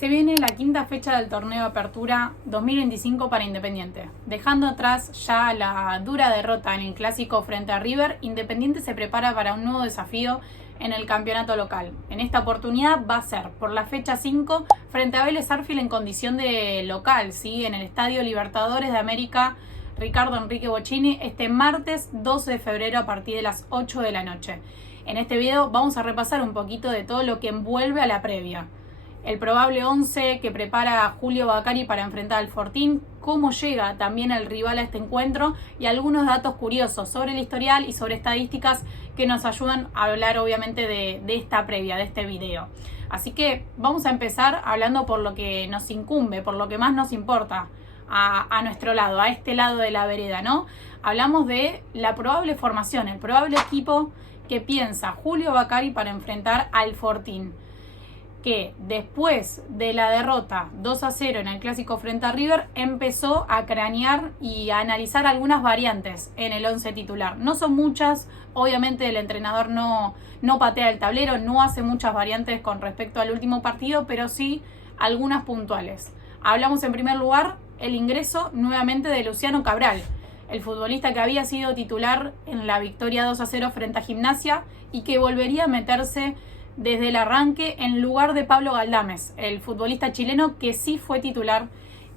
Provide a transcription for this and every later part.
Se viene la quinta fecha del torneo Apertura 2025 para Independiente. Dejando atrás ya la dura derrota en el clásico frente a River, Independiente se prepara para un nuevo desafío en el campeonato local. En esta oportunidad va a ser por la fecha 5 frente a Vélez Sarsfield en condición de local, ¿sí? En el Estadio Libertadores de América Ricardo Enrique Bocchini, este martes 12 de febrero a partir de las 8 de la noche. En este video vamos a repasar un poquito de todo lo que envuelve a la previa. El probable 11 que prepara Julio Bacari para enfrentar al Fortín, cómo llega también el rival a este encuentro y algunos datos curiosos sobre el historial y sobre estadísticas que nos ayudan a hablar obviamente de esta previa, de este video. Así que vamos a empezar hablando por lo que nos incumbe, por lo que más nos importa a nuestro lado, a este lado de la vereda, ¿no? Hablamos de la probable formación, el probable equipo que piensa Julio Bacari para enfrentar al Fortín, que después de la derrota 2-0 en el clásico frente a River empezó a cranear y a analizar algunas variantes en el 11 titular. No son muchas, obviamente el entrenador no patea el tablero, no hace muchas variantes con respecto al último partido, pero sí algunas puntuales. Hablamos en primer lugar el ingreso nuevamente de Luciano Cabral, el futbolista que había sido titular en la victoria 2-0 frente a Gimnasia y que volvería a meterse desde el arranque en lugar de Pablo Galdames, el futbolista chileno que sí fue titular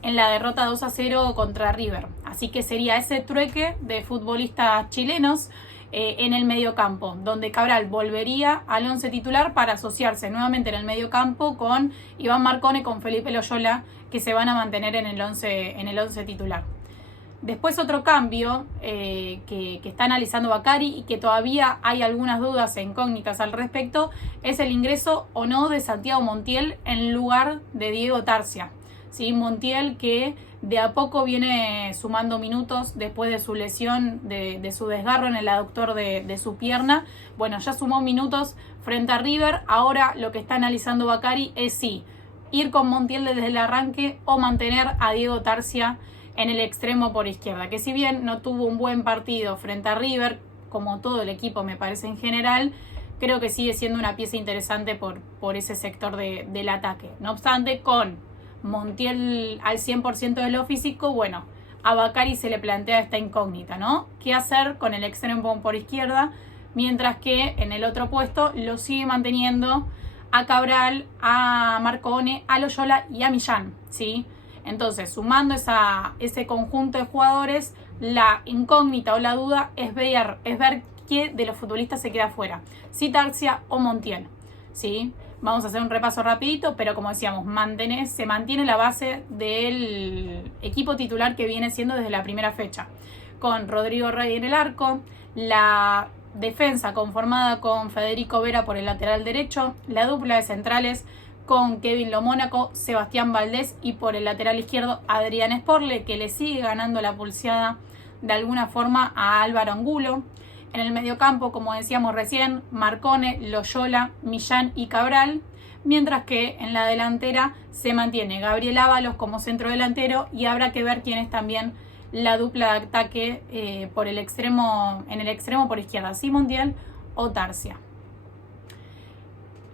en la derrota 2-0 contra River. Así que sería ese trueque de futbolistas chilenos en el mediocampo, donde Cabral volvería al 11 titular para asociarse nuevamente en el mediocampo con Iván Marcone, con Felipe Loyola, que se van a mantener en el 11 titular. Después otro cambio que está analizando Bacari y que todavía hay algunas dudas e incógnitas al respecto es el ingreso o no de Santiago Montiel en lugar de Diego Tarcia. ¿Sí? Montiel que de a poco viene sumando minutos después de su lesión, de su desgarro en el aductor de su pierna. Bueno, ya sumó minutos frente a River. Ahora lo que está analizando Bacari es si ir con Montiel desde el arranque o mantener a Diego Tarcia en el extremo por izquierda, que si bien no tuvo un buen partido frente a River, como todo el equipo me parece en general, creo que sigue siendo una pieza interesante por ese sector del ataque. No obstante, con Montiel al 100% de lo físico, bueno, a Bacari se le plantea esta incógnita, ¿no? ¿Qué hacer con el extremo por izquierda? Mientras que en el otro puesto lo sigue manteniendo a Cabral, a Marcone, a Loyola y a Millán, ¿sí? Entonces, sumando ese conjunto de jugadores, la incógnita o la duda es ver qué de los futbolistas se queda fuera, si Tarcia o Montiel, ¿sí? Vamos a hacer un repaso rapidito, pero como decíamos, se mantiene la base del equipo titular que viene siendo desde la primera fecha, con Rodrigo Rey en el arco, la defensa conformada con Federico Vera por el lateral derecho, la dupla de centrales con Kevin Lomónaco, Sebastián Valdés y por el lateral izquierdo Adrián Sporle, que le sigue ganando la pulseada de alguna forma a Álvaro Angulo. En el mediocampo, como decíamos recién, Marcone, Loyola, Millán y Cabral, mientras que en la delantera se mantiene Gabriel Ábalos como centro delantero y habrá que ver quién es también la dupla de ataque en el extremo por izquierda, si Montiel o Tarcia.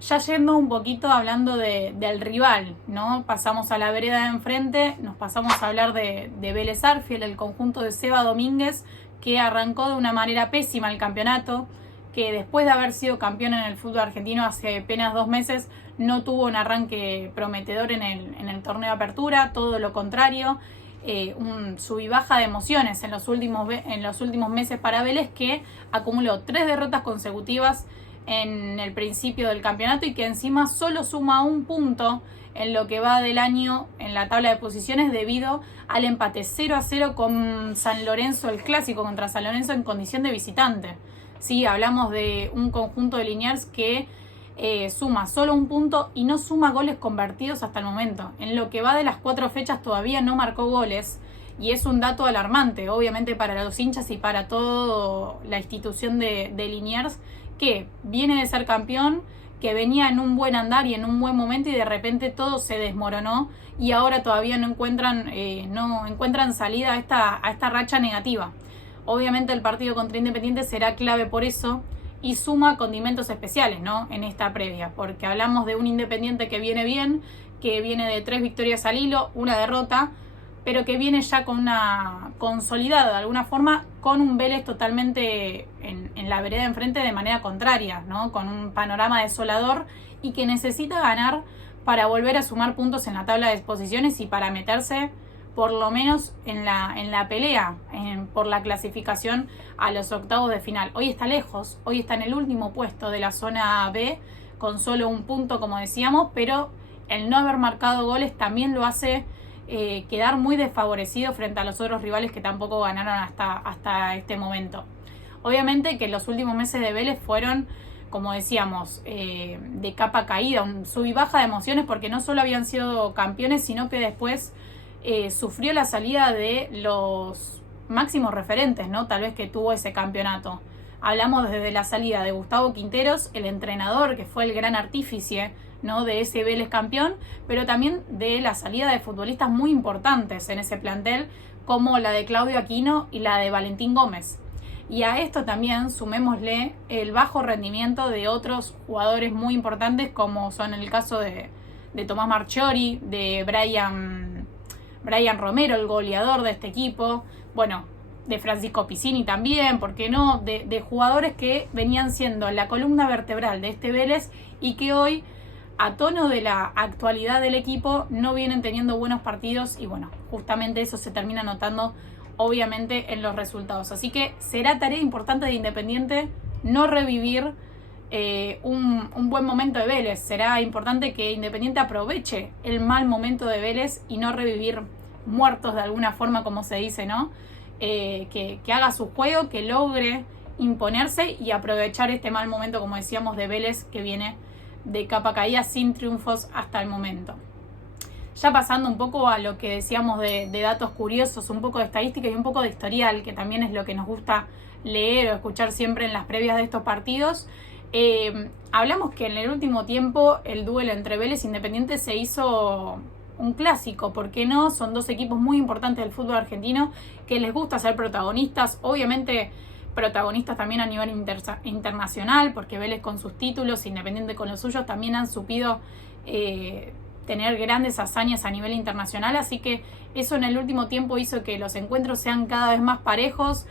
Ya yendo un poquito hablando del rival, ¿no? Pasamos a la vereda de enfrente, nos pasamos a hablar de Vélez Sarsfield, el conjunto de Seba Domínguez, que arrancó de una manera pésima el campeonato, que después de haber sido campeón en el fútbol argentino hace apenas 2 meses, no tuvo un arranque prometedor en el torneo de apertura, todo lo contrario, un sub y baja de emociones en los últimos meses para Vélez, que acumuló 3 derrotas consecutivas en el principio del campeonato y que encima solo suma 1 punto en lo que va del año en la tabla de posiciones debido al empate 0-0 con San Lorenzo, el clásico contra San Lorenzo en condición de visitante. Sí, hablamos de un conjunto de Liniers que suma solo 1 punto y no suma goles convertidos hasta el momento. En lo que va de las 4 fechas todavía no marcó goles y es un dato alarmante, obviamente para los hinchas y para toda la institución de Liniers, que viene de ser campeón, que venía en un buen andar y en un buen momento y de repente todo se desmoronó y ahora todavía no encuentran salida a esta racha negativa. Obviamente el partido contra Independiente será clave por eso y suma condimentos especiales, ¿no? En esta previa, porque hablamos de un Independiente que viene bien, que viene de 3 victorias al hilo, una derrota, pero que viene ya con una consolidada de alguna forma, con un Vélez totalmente en la vereda de enfrente de manera contraria, ¿no? Con un panorama desolador y que necesita ganar para volver a sumar puntos en la tabla de posiciones y para meterse por lo menos en la pelea por la clasificación a los octavos de final. Hoy está lejos, hoy está en el último puesto de la zona B con solo un punto, como decíamos, pero el no haber marcado goles también lo hace quedar muy desfavorecido frente a los otros rivales que tampoco ganaron hasta este momento. Obviamente que los últimos meses de Vélez fueron, como decíamos, de capa caída, un sub y baja de emociones, porque no solo habían sido campeones, sino que después sufrió la salida de los máximos referentes, ¿no? Tal vez que tuvo ese campeonato. Hablamos desde la salida de Gustavo Quinteros, el entrenador que fue el gran artífice, ¿no? De ese Vélez campeón, pero también de la salida de futbolistas muy importantes en ese plantel, como la de Claudio Aquino y la de Valentín Gómez. Y a esto también sumémosle el bajo rendimiento de otros jugadores muy importantes, como son el caso de Tomás Marchiori, de Brian Romero, el goleador de este equipo, bueno, de Francisco Piccini también, ¿por qué no? De jugadores que venían siendo la columna vertebral de este Vélez y que hoy, a tono de la actualidad del equipo, no vienen teniendo buenos partidos y bueno, justamente eso se termina notando obviamente en los resultados. Así que será tarea importante de Independiente no revivir un buen momento de Vélez. Será importante que Independiente aproveche el mal momento de Vélez y no revivir muertos de alguna forma, como se dice, ¿no? Que haga su juego, que logre imponerse y aprovechar este mal momento, como decíamos, de Vélez, que viene de capa caída sin triunfos hasta el momento. Ya pasando un poco a lo que decíamos de datos curiosos, un poco de estadística y un poco de historial, que también es lo que nos gusta leer o escuchar siempre en las previas de estos partidos. Hablamos que en el último tiempo el duelo entre Vélez e Independiente se hizo un clásico, ¿por qué no? Son dos equipos muy importantes del fútbol argentino que les gusta ser protagonistas, obviamente protagonistas también a nivel internacional, porque Vélez con sus títulos, Independiente con los suyos, también han supido tener grandes hazañas a nivel internacional, así que eso en el último tiempo hizo que los encuentros sean cada vez más parejos,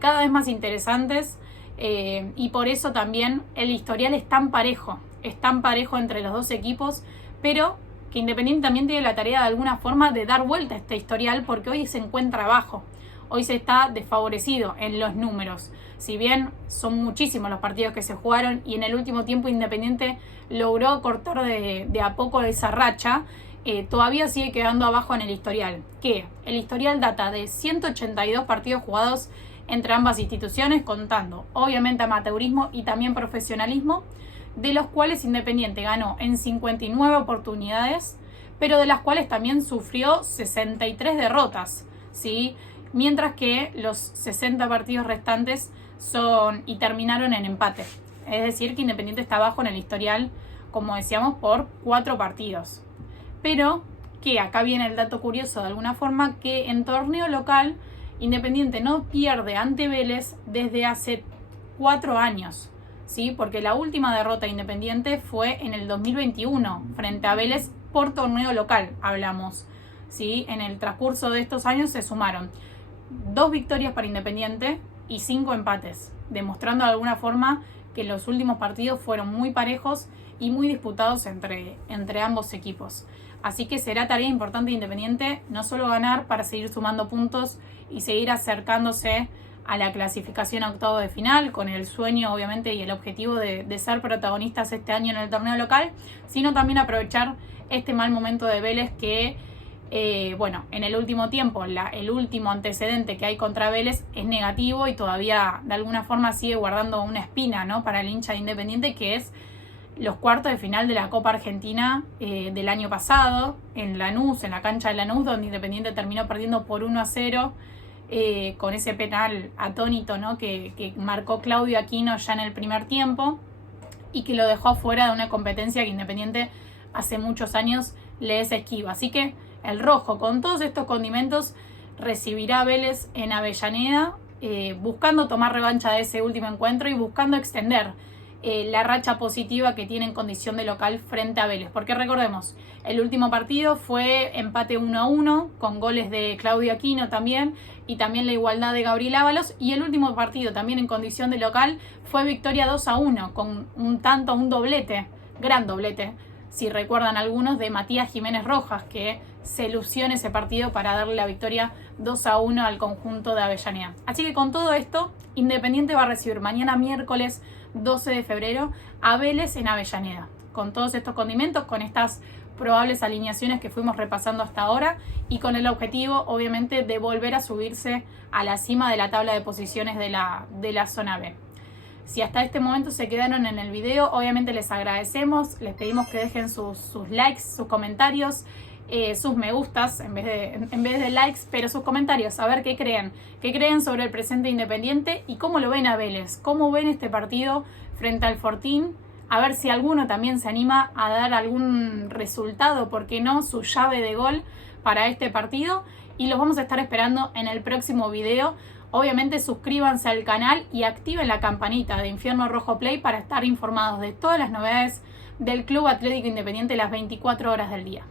cada vez más interesantes, y por eso también el historial es tan parejo entre los dos equipos, pero que Independiente también tiene la tarea de alguna forma de dar vuelta a este historial, porque hoy se encuentra abajo, hoy se está desfavorecido en los números. Si bien son muchísimos los partidos que se jugaron y en el último tiempo Independiente logró cortar de a poco esa racha, todavía sigue quedando abajo en el historial. Que el historial data de 182 partidos jugados entre ambas instituciones, contando obviamente amateurismo y también profesionalismo, de los cuales Independiente ganó en 59 oportunidades, pero de las cuales también sufrió 63 derrotas, ¿sí? Mientras que los 60 partidos restantes terminaron en empate. Es decir, que Independiente está abajo en el historial, como decíamos, por 4 partidos. Pero que acá viene el dato curioso de alguna forma, que en torneo local Independiente no pierde ante Vélez desde hace 4 años. ¿Sí? Porque la última derrota de Independiente fue en el 2021 frente a Vélez por torneo local, hablamos. ¿Sí? En el transcurso de estos años se sumaron 2 victorias para Independiente y 5 empates, demostrando de alguna forma que los últimos partidos fueron muy parejos y muy disputados entre ambos equipos. Así que será tarea importante de Independiente no solo ganar para seguir sumando puntos y seguir acercándose a la clasificación a octavo de final, con el sueño obviamente y el objetivo de ser protagonistas este año en el torneo local, sino también aprovechar este mal momento de Vélez que, en el último tiempo, el último antecedente que hay contra Vélez es negativo y todavía de alguna forma sigue guardando una espina, ¿no? Para el hincha de Independiente, que es los cuartos de final de la Copa Argentina del año pasado, en Lanús, en la cancha de Lanús, donde Independiente terminó perdiendo por 1-0, con ese penal atónito, ¿no? que marcó Claudio Aquino ya en el primer tiempo y que lo dejó fuera de una competencia que Independiente hace muchos años le es esquiva. Así que el rojo, con todos estos condimentos, recibirá a Vélez en Avellaneda buscando tomar revancha de ese último encuentro y buscando extender la racha positiva que tiene en condición de local frente a Vélez. Porque recordemos, el último partido fue empate 1-1 con goles de Claudio Aquino también y también la igualdad de Gabriel Ábalos, y el último partido también en condición de local fue victoria 2-1 con un doblete, gran doblete, si recuerdan algunos, de Matías Jiménez Rojas, que se lució en ese partido para darle la victoria 2-1 al conjunto de Avellaneda. Así que con todo esto, Independiente va a recibir mañana miércoles 12 de febrero a Vélez en Avellaneda. Con todos estos condimentos, con estas probables alineaciones que fuimos repasando hasta ahora y con el objetivo, obviamente, de volver a subirse a la cima de la tabla de posiciones de la zona B. Si hasta este momento se quedaron en el video, obviamente les agradecemos, les pedimos que dejen sus likes, sus comentarios, sus me gustas en vez de likes, pero sus comentarios, a ver qué creen sobre el presente Independiente y cómo lo ven a Vélez, cómo ven este partido frente al Fortín, a ver si alguno también se anima a dar algún resultado, por qué no, su llave de gol para este partido, y los vamos a estar esperando en el próximo video. Obviamente suscríbanse al canal y activen la campanita de Infierno Rojo Play para estar informados de todas las novedades del Club Atlético Independiente las 24 horas del día.